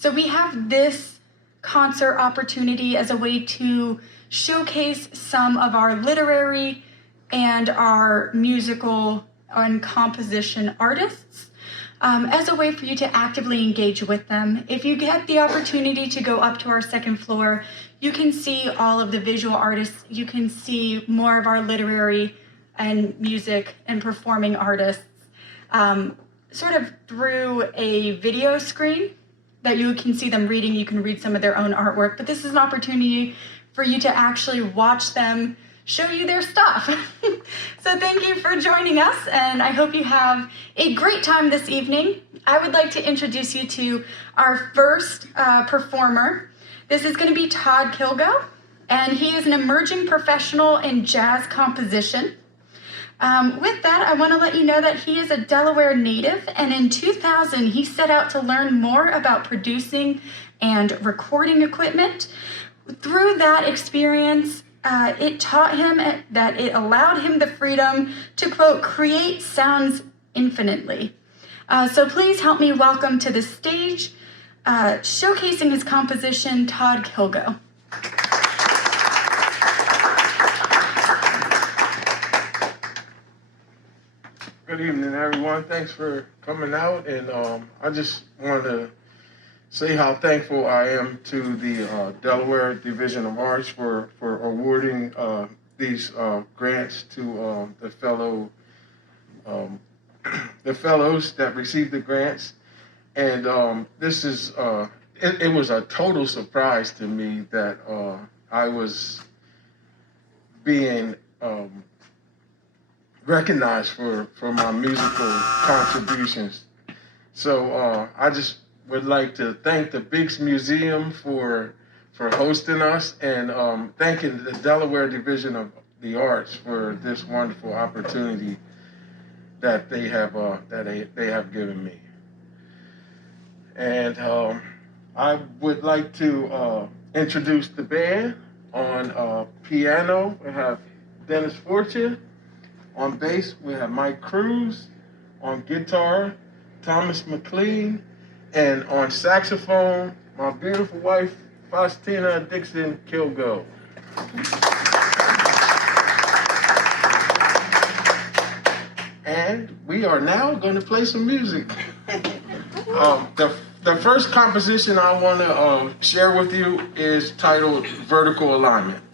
So we have this concert opportunity as a way to showcase some of our literary and our musical and composition artists as a way for you to actively engage with them. If you get the opportunity to go up to our second floor, you can see all of the visual artists. You can see more of our literary and music and performing artists sort of through a video screen that you can see them reading. You can read some of their own artwork, but this is an opportunity for you to actually watch them show you their stuff. So thank you for joining us, and I hope you have a great time this evening. I would like to introduce you to our first performer. This is going to be Todd Kilgoe, and he is an emerging professional in jazz composition. With that, I want to let you know that he is a Delaware native, and in 2000, he set out to learn more about producing and recording equipment. Through that experience, it taught him that it allowed him the freedom to, quote, create sounds infinitely. So please help me welcome to the stage, showcasing his composition, Todd Kilgoe. Good evening, everyone. Thanks for coming out, and I just wanted to say how thankful I am to the Delaware Division of Arts for awarding these grants to the fellows that received the grants. And this is it was a total surprise to me that I was being recognized for my musical contributions. So I just would like to thank the Biggs Museum for hosting us, and thanking the Delaware Division of the Arts for this wonderful opportunity that they have given me. And I would like to introduce the band. On piano, we have Dennis Fortune. On bass, we have Mike Cruz. On guitar, Thomas McLean. And on saxophone, my beautiful wife, Fostina Dixon Kilgoe. And we are now going to play some music. The first composition I want to share with you is titled Vertical Alignment.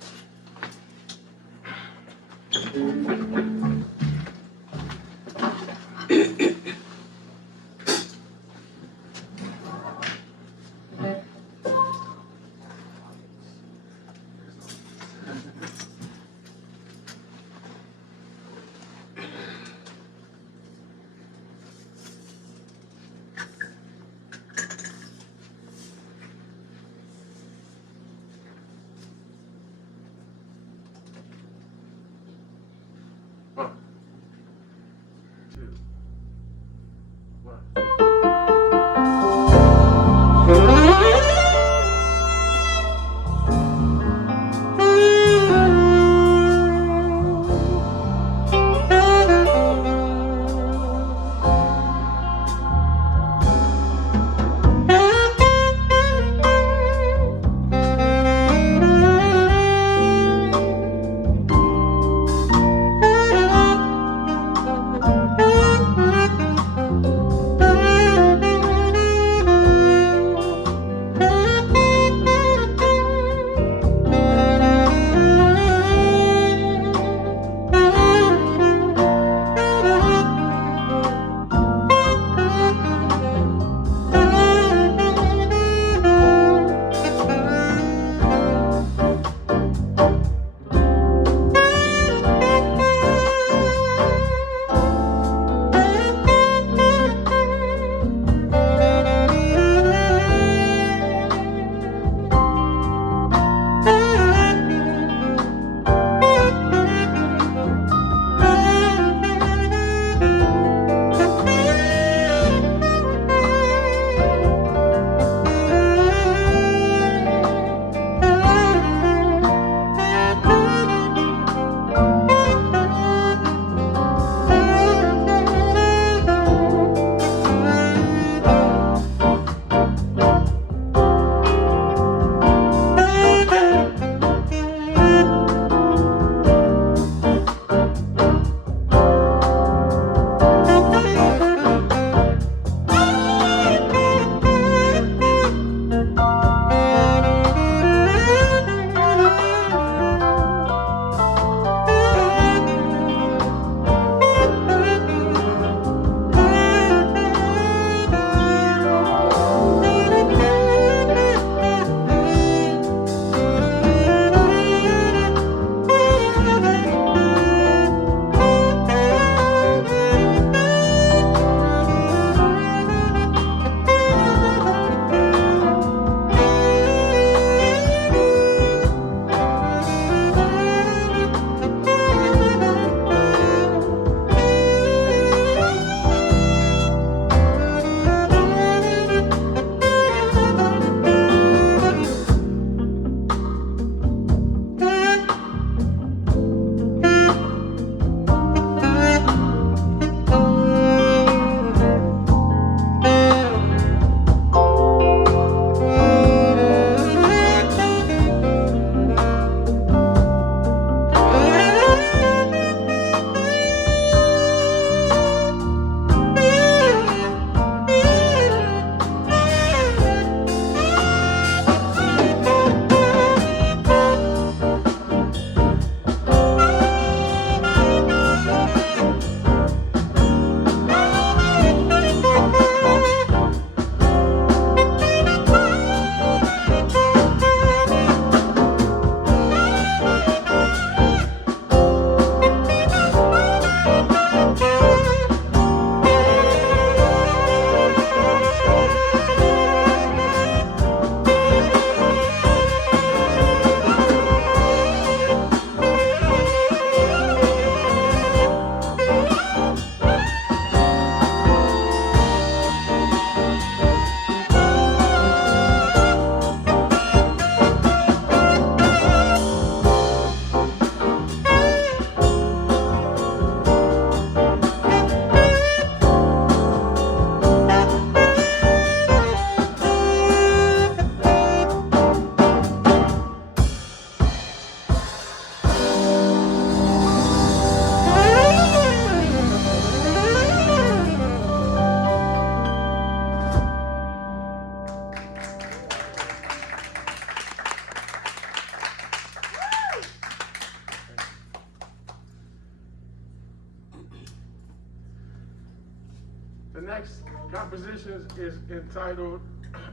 The next composition is entitled,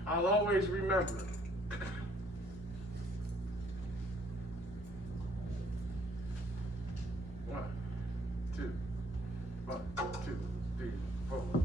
I'll Always Remember. One, two, 3, 4.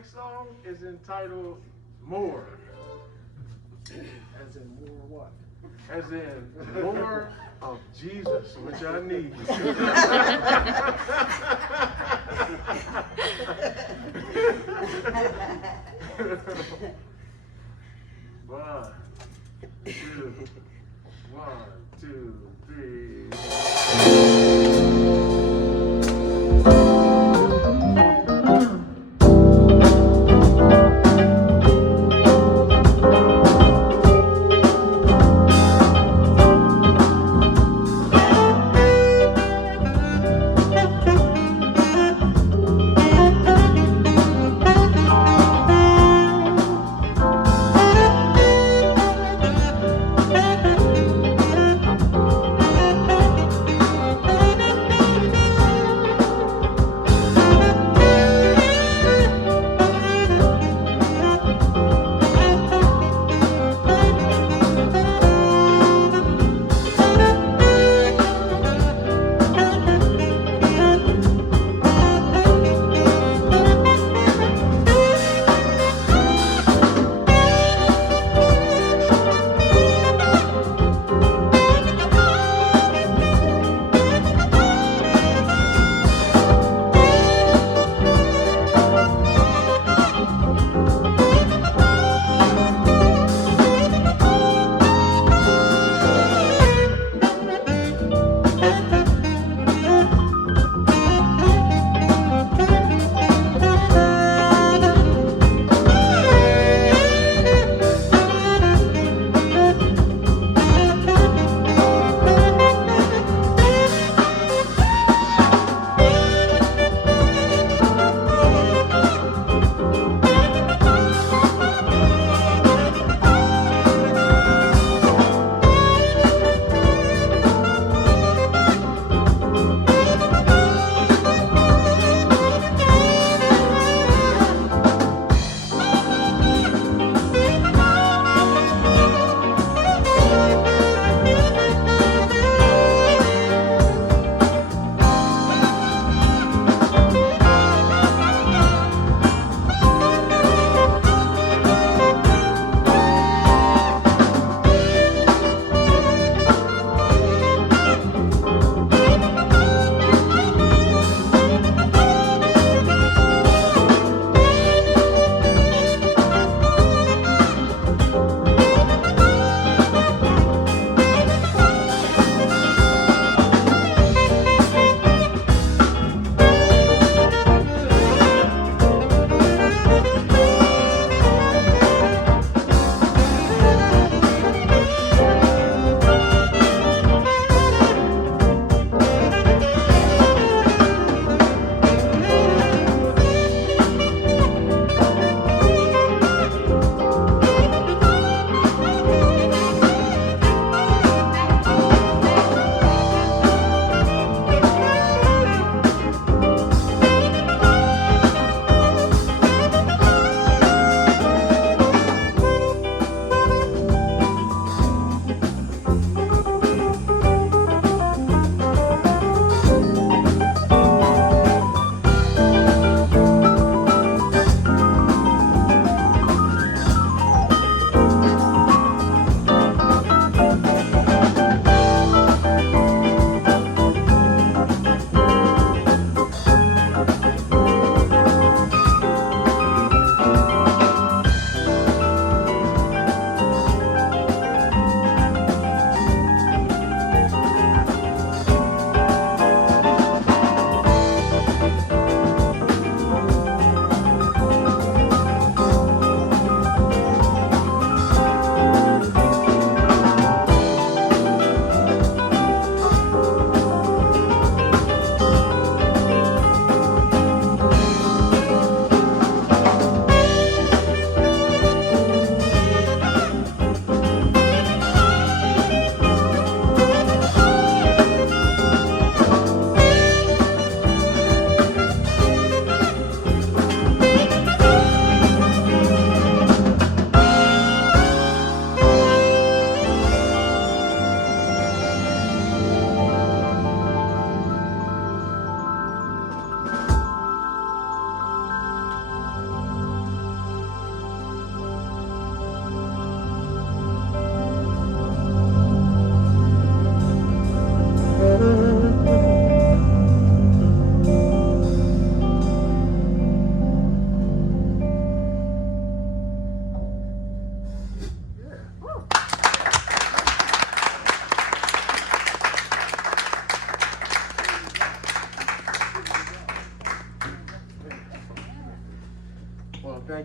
next song is entitled More. As in more what? As in more of Jesus, which I need. One, two, three.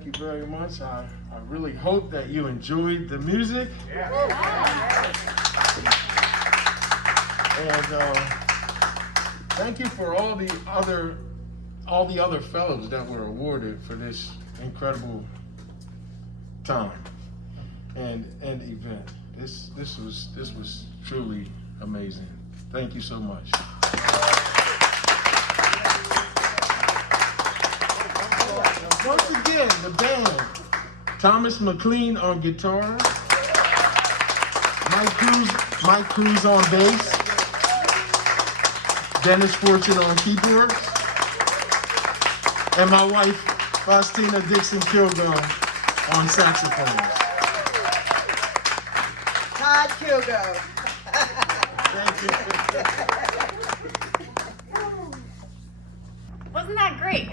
Thank you very much. I really hope that you enjoyed the music. Yeah. And thank you for all the other fellows that were awarded for this incredible time and event. This was truly amazing. Thank you so much. Once again, the band: Thomas McLean on guitar, Mike Cruz on bass, Dennis Fortune on keyboards, and my wife, Fostina Dixon Kilgoe on saxophone. Todd Kilgoe. Thank you. Wasn't that great?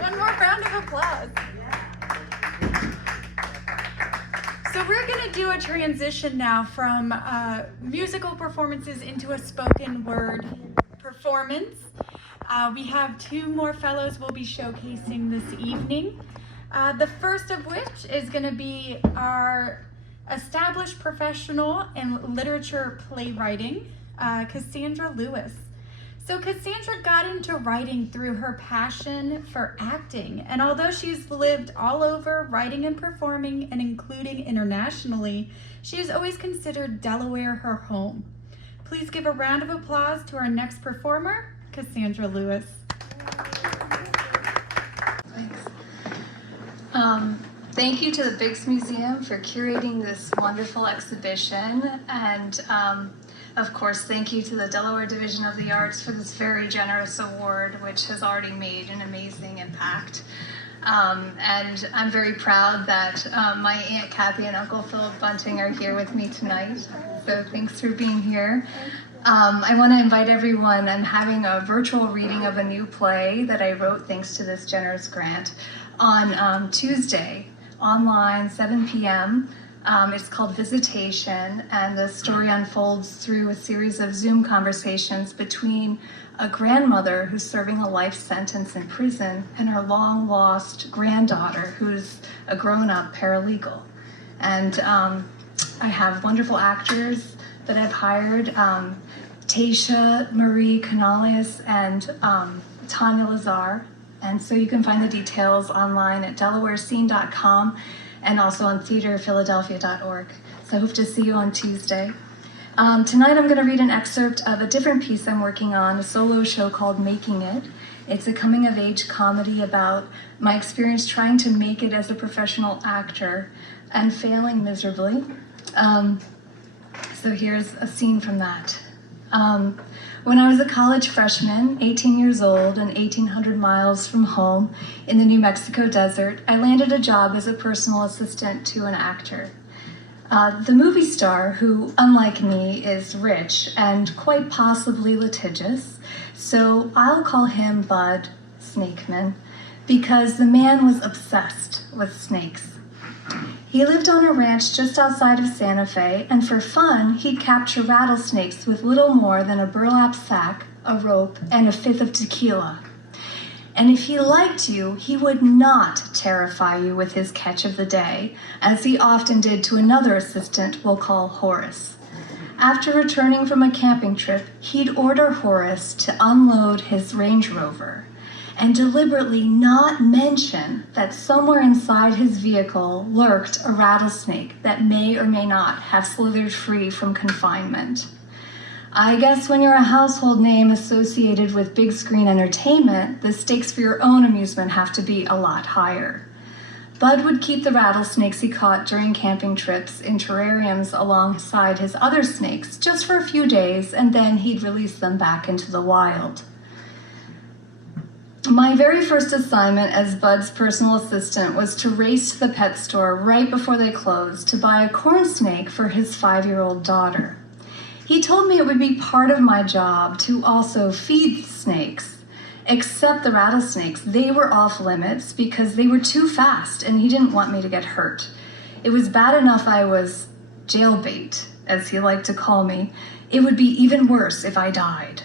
One more round of applause. So we're going to do a transition now from musical performances into a spoken word performance. We have two more fellows we'll be showcasing this evening. The first of which is going to be our established professional in literature playwriting, Cassandra Lewis. So Cassandra got into writing through her passion for acting, and although she's lived all over writing and performing and including internationally, she has always considered Delaware her home. Please give a round of applause to our next performer, Cassandra Lewis. Thanks. Thank you to the Biggs Museum for curating this wonderful exhibition, and of course, thank you to the Delaware Division of the Arts for this very generous award, which has already made an amazing impact. And I'm very proud that my Aunt Kathy and Uncle Philip Bunting are here with me tonight, so thanks for being here. I want to invite everyone. I'm having a virtual reading of a new play that I wrote thanks to this generous grant on Tuesday, online, 7 p.m. It's called Visitation, and the story unfolds through a series of Zoom conversations between a grandmother who's serving a life sentence in prison and her long-lost granddaughter who's a grown-up paralegal. And I have wonderful actors that I've hired, Tasha Marie Canales and Tanya Lazar. And so you can find the details online at delawarescene.com and also on theaterphiladelphia.org. So I hope to see you on Tuesday. Tonight I'm going to read an excerpt of a different piece I'm working on, a solo show called Making It. It's a coming-of-age comedy about my experience trying to make it as a professional actor and failing miserably. So here's a scene from that. When I was a college freshman, 18 years old and 1,800 miles from home in the New Mexico desert, I landed a job as a personal assistant to an actor. The movie star, who, unlike me, is rich and quite possibly litigious, so I'll call him Bud Snakeman, because the man was obsessed with snakes. He lived on a ranch just outside of Santa Fe, and for fun, he'd capture rattlesnakes with little more than a burlap sack, a rope, and a fifth of tequila. And if he liked you, he would not terrify you with his catch of the day, as he often did to another assistant we'll call Horace. After returning from a camping trip, he'd order Horace to unload his Range Rover and deliberately not mention that somewhere inside his vehicle lurked a rattlesnake that may or may not have slithered free from confinement. I guess when you're a household name associated with big screen entertainment, the stakes for your own amusement have to be a lot higher. Bud would keep the rattlesnakes he caught during camping trips in terrariums alongside his other snakes just for a few days, and then he'd release them back into the wild. My very first assignment as Bud's personal assistant was to race to the pet store right before they closed to buy a corn snake for his 5-year-old daughter. He told me it would be part of my job to also feed snakes, except the rattlesnakes. They were off limits because they were too fast and he didn't want me to get hurt. It was bad enough I was jailbait, as he liked to call me. It would be even worse if I died.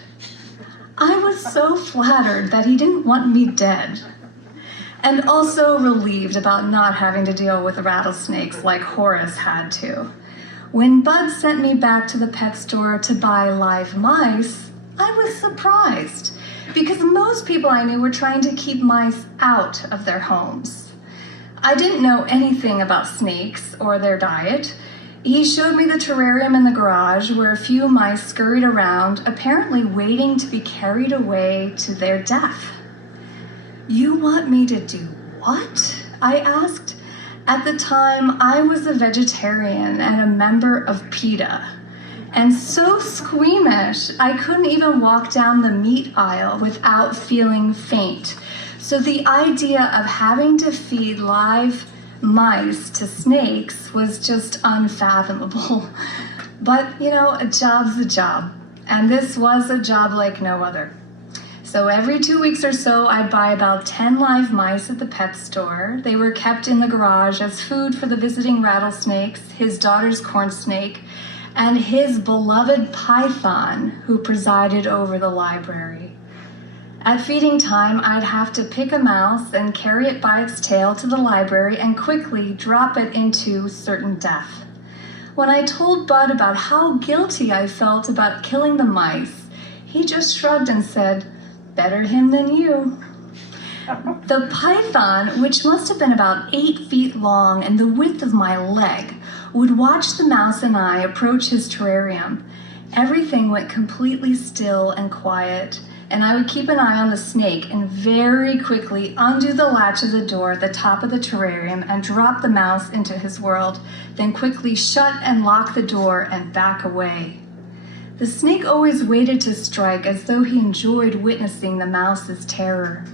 I was so flattered that he didn't want me dead. and also relieved about not having to deal with rattlesnakes like Horace had to. When Bud sent me back to the pet store to buy live mice, I was surprised because most people I knew were trying to keep mice out of their homes. I didn't know anything about snakes or their diet. He showed me the terrarium in the garage where a few mice scurried around, apparently waiting to be carried away to their death. "You want me to do what?" I asked. At the time, I was a vegetarian and a member of PETA, and so squeamish I couldn't even walk down the meat aisle without feeling faint. So the idea of having to feed live mice to snakes was just unfathomable. But, you know, a job's a job, and this was a job like no other. So every 2 weeks or so, I'd buy about 10 live mice at the pet store. They were kept in the garage as food for the visiting rattlesnakes, his daughter's corn snake, and his beloved python, who presided over the library. At feeding time, I'd have to pick a mouse and carry it by its tail to the library and quickly drop it into certain death. When I told Bud about how guilty I felt about killing the mice, he just shrugged and said, "Better him than you." The python, which must have been about 8 feet long and the width of my leg, would watch the mouse and I approach his terrarium. Everything went completely still and quiet, and I would keep an eye on the snake and very quickly undo the latch of the door at the top of the terrarium and drop the mouse into his world, then quickly shut and lock the door and back away. The snake always waited to strike as though he enjoyed witnessing the mouse's terror.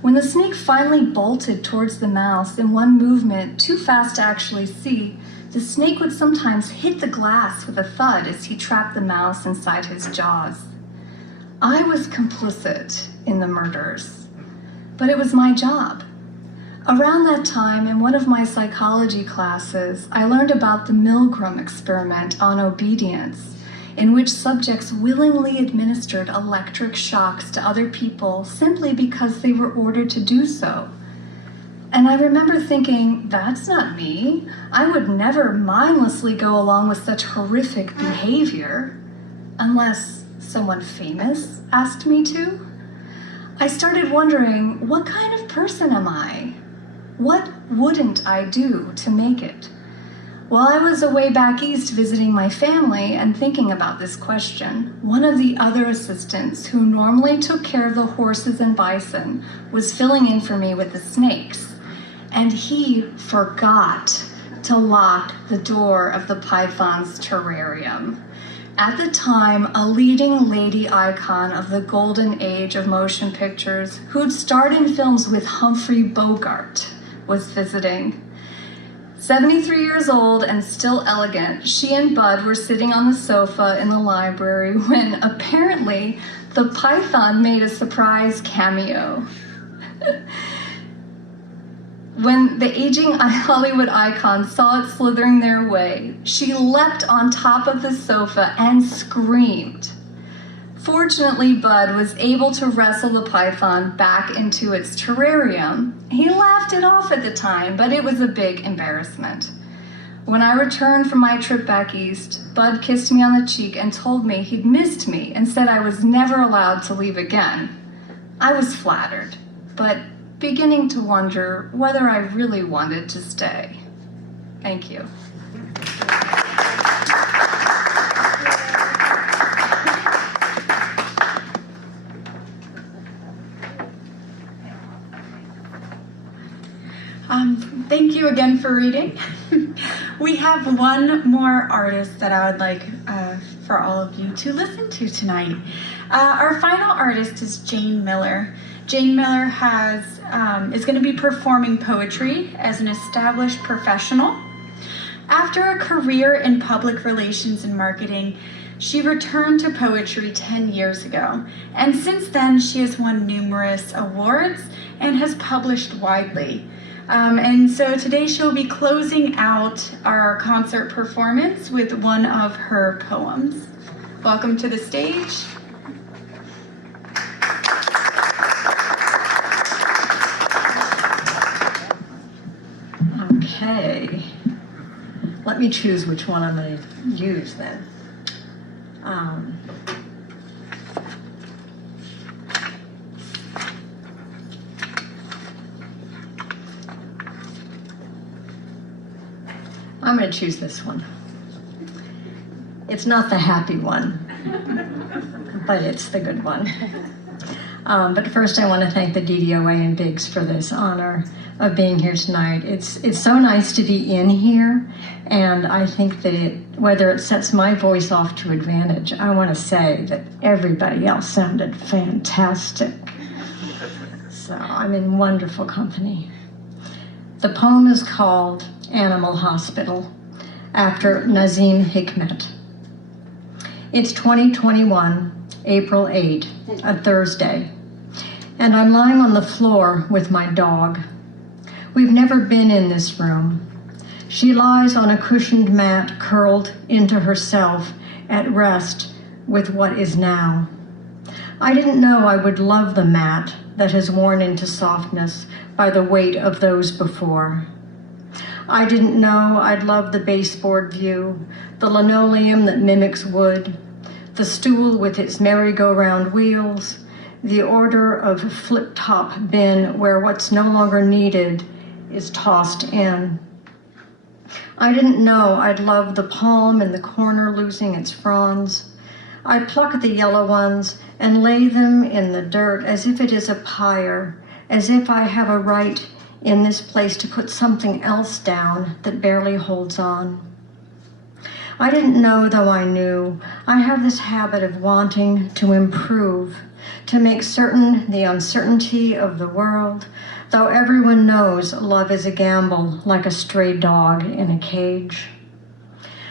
When the snake finally bolted towards the mouse in one movement, too fast to actually see, the snake would sometimes hit the glass with a thud as he trapped the mouse inside his jaws. I was complicit in the murders, but it was my job. Around that time, in one of my psychology classes, I learned about the Milgram experiment on obedience, in which subjects willingly administered electric shocks to other people simply because they were ordered to do so. And I remember thinking, that's not me. I would never mindlessly go along with such horrific behavior, unless someone famous asked me to. I started wondering, what kind of person am I? What wouldn't I do to make it? While I was away back east visiting my family and thinking about this question, one of the other assistants who normally took care of the horses and bison was filling in for me with the snakes, and he forgot to lock the door of the python's terrarium. At the time, a leading lady icon of the golden age of motion pictures, who'd starred in films with Humphrey Bogart, was visiting. 73 years old and still elegant, she and Bud were sitting on the sofa in the library when apparently the python made a surprise cameo. When the aging Hollywood icon saw it slithering their way, she leapt on top of the sofa and screamed. Fortunately, Bud was able to wrestle the python back into its terrarium. He laughed it off at the time, but it was a big embarrassment. When I returned from my trip back east, Bud kissed me on the cheek and told me he'd missed me and said I was never allowed to leave again. I was flattered, but beginning to wonder whether I really wanted to stay. Thank you. Thank you again for reading. We have one more artist that I would like for all of you to listen to tonight. Our final artist is Jane Miller. Jane Miller is going to be performing poetry as an established professional. After a career in public relations and marketing, she returned to poetry 10 years ago, and since then she has won numerous awards and has published widely. And so today she'll be closing out our concert performance with one of her poems. Welcome to the stage. let me choose which one I'm going to use then. I'm going to choose this one. It's not the happy one, but it's the good one. But first I want to thank the DDOA and Biggs for this honor of being here tonight. It's so nice to be in here, and I think that whether it sets my voice off to advantage, I want to say that everybody else sounded fantastic. So I'm in wonderful company. The poem is called Animal Hospital, after Nazim Hikmet. It's 2021, April 8, a Thursday, and I'm lying on the floor with my dog. We've never been in this room. She lies on a cushioned mat, curled into herself, at rest with what is now. I didn't know I would love the mat that has worn into softness by the weight of those before. I didn't know I'd love the baseboard view, the linoleum that mimics wood, the stool with its merry-go-round wheels, the order of flip-top bin where what's no longer needed is tossed in. I didn't know I'd love the palm in the corner losing its fronds. I pluck the yellow ones and lay them in the dirt as if it is a pyre, as if I have a right in this place to put something else down that barely holds on. I didn't know, though I knew, I have this habit of wanting to improve, to make certain the uncertainty of the world, though everyone knows love is a gamble like a stray dog in a cage.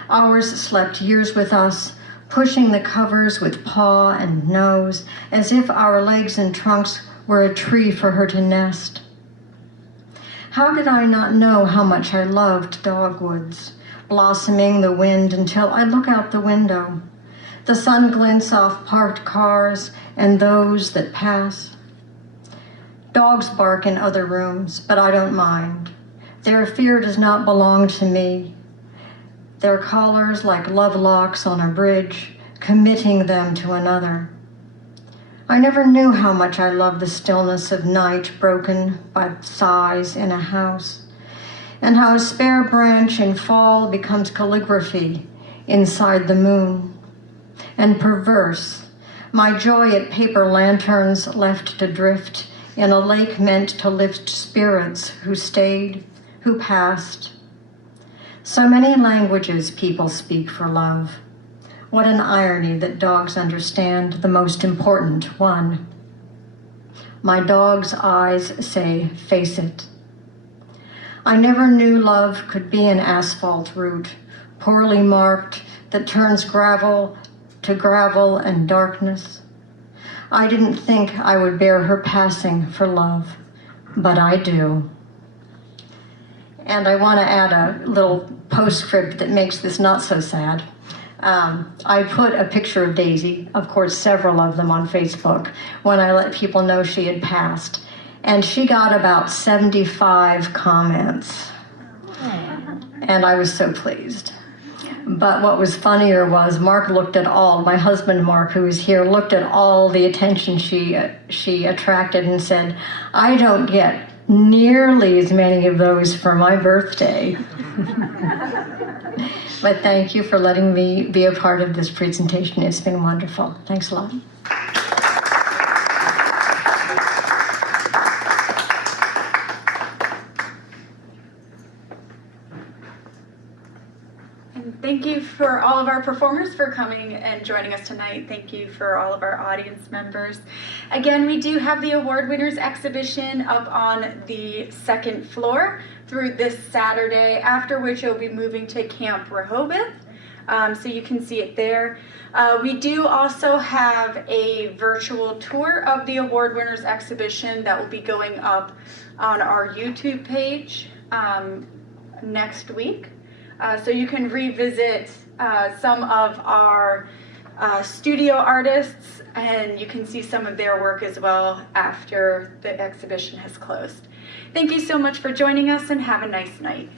Ours slept years with us, pushing the covers with paw and nose, as if our legs and trunks were a tree for her to nest. How did I not know how much I loved dogwoods, blossoming the wind until I look out the window. The sun glints off parked cars and those that pass. Dogs bark in other rooms, but I don't mind. Their fear does not belong to me. Their collars like love locks on a bridge, committing them to another. I never knew how much I loved the stillness of night broken by sighs in a house, and how a spare branch in fall becomes calligraphy inside the moon. And perverse, my joy at paper lanterns left to drift in a lake meant to lift spirits who stayed, who passed. So many languages people speak for love. What an irony that dogs understand the most important one. My dog's eyes say, face it. I never knew love could be an asphalt route, poorly marked, that turns gravel to gravel and darkness. I didn't think I would bear her passing for love, but I do. And I want to add a little postscript that makes this not so sad. I put a picture of Daisy, of course several of them on Facebook, when I let people know she had passed. And she got about 75 comments. And I was so pleased. But what was funnier was Mark looked at all, my husband Mark, who is here, looked at all the attention she attracted and said, I don't get nearly as many of those for my birthday. But thank you for letting me be a part of this presentation. It's been wonderful. Thanks a lot. And thank you for all of our performers for coming and joining us tonight. Thank you for all of our audience members. Again, we do have the award winners exhibition up on the second floor through this Saturday, after which you'll be moving to Camp Rehoboth, so you can see it there. We do also have a virtual tour of the award winners exhibition that will be going up on our YouTube page next week. So you can revisit some of our studio artists, and you can see some of their work as well after the exhibition has closed. Thank you so much for joining us, and have a nice night.